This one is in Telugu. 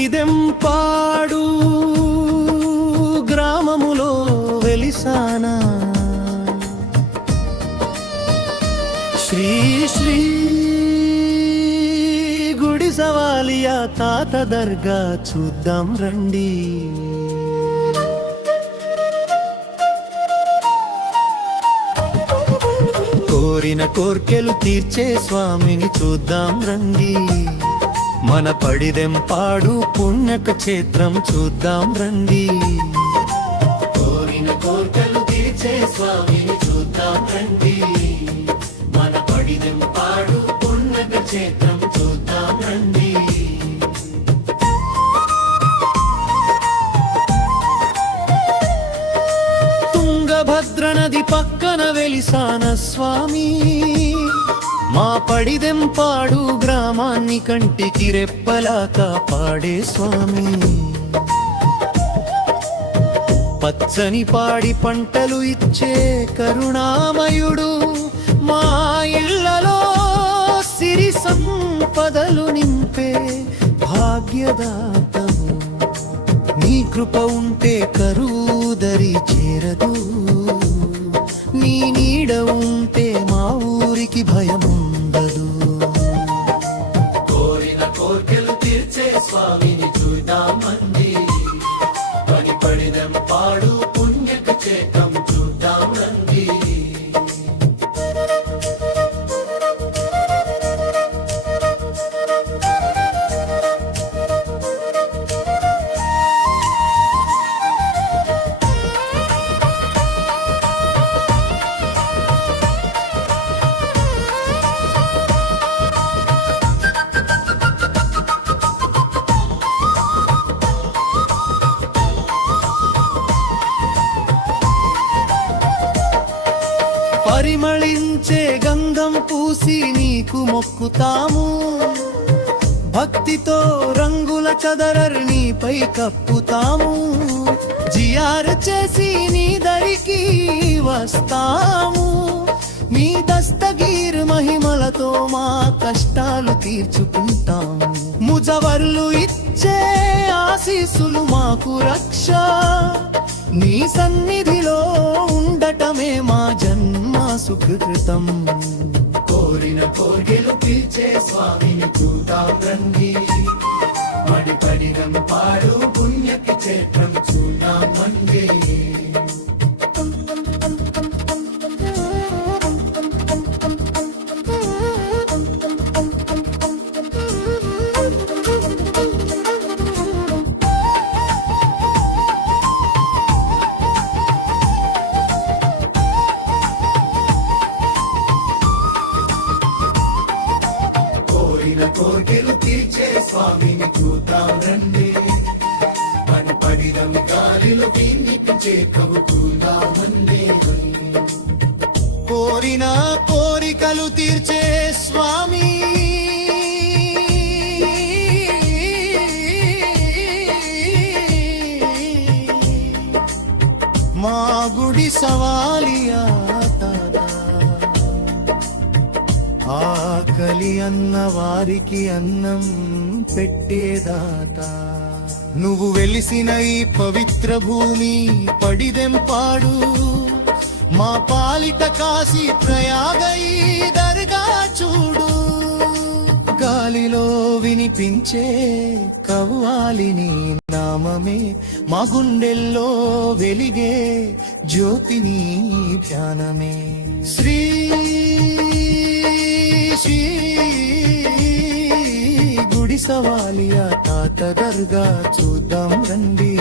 పడిదెంపాడు గ్రామములో వెలిసానా శ్రీ శ్రీ గుడిసవాలియా తాత దర్గా చూద్దాం రండి. కోరిన కోర్కెలు తీర్చే స్వామిని చూద్దాం రండి. మన పడిదెంపాడు పుణ్యక్షేత్రం చూద్దాం రండి. కోరిన కోర్కెలు తీర్చే స్వామిని చూద్దాం రండి. మన పడిదెంపాడు పుణ్యక్షేత్రం చూద్దాం రండి. తుంగభద్ర నది పక్కన వెలిసాన స్వామి, మా పడిదెంపాడు గ్రామాన్ని కంటికి రెప్పలా కాపాడే స్వామి. పచ్చని పాడి పంటలు ఇచ్చే కరుణామయుడు, మా ఇళ్లలో సిరి సంపదలు నింపే భాగ్యదాతము. నీ కృప ఉంటే కరుదరి చేరదు, నీ నీడ ఉంటే మా ఊరికి భయముండదు. కోరిన కోర్కెలు తీర్చే స్వామిని చూద్దామండి. పని పడిదెంపాడు పుణ్యక్షేత్రం చూద్దాం రండి. పరిమళించే గంధం పూసి నీకు మొక్కుతాము. భక్తితో రంగుల చదరరు నీపై కప్పుతాము. జియారు చేసి నీ దరికి వస్తాము. నీ దస్తగీర్ మహిమలతో మా కష్టాలు తీర్చుకుంటాము. ముజవర్లు ఇచ్చే ఆశీస్సులు మాకు రక్ష. నీ సన్నిధిలో ఉండటమే మా జన్మ సుకృతం. కోరిన కోర్కెలు తీర్చే స్వామిని చూద్దాం రండి. మడి పడిదెంపాడు పుణ్యక్షేత్రం చూద్దాం రండి. కోర్కెలు తీర్చే స్వామిని చూద్దాం రండి. పని పడిదం గాలిలో వినిపించే కవుకుందామండి. కోరిన కోరికలు తీర్చే స్వామి, మా గుడి సవాలియా ఆకలి అన్న వారికి అన్నం పెట్టేదాత. నువ్వు వెలిసిన ఈ పవిత్ర భూమి పడిదెంపాడు, మా పాలిట కాశీ ప్రయాగ ఈ దర్గా చూడు. గాలిలో వినిపించే కవ్వాలిని నామమే, మా గుండెల్లో వెలిగే జ్యోతిని ధ్యానమే. శ్రీ శ్రీ గుడిసవాలియా తాత దర్గా చూద్దాం రండి.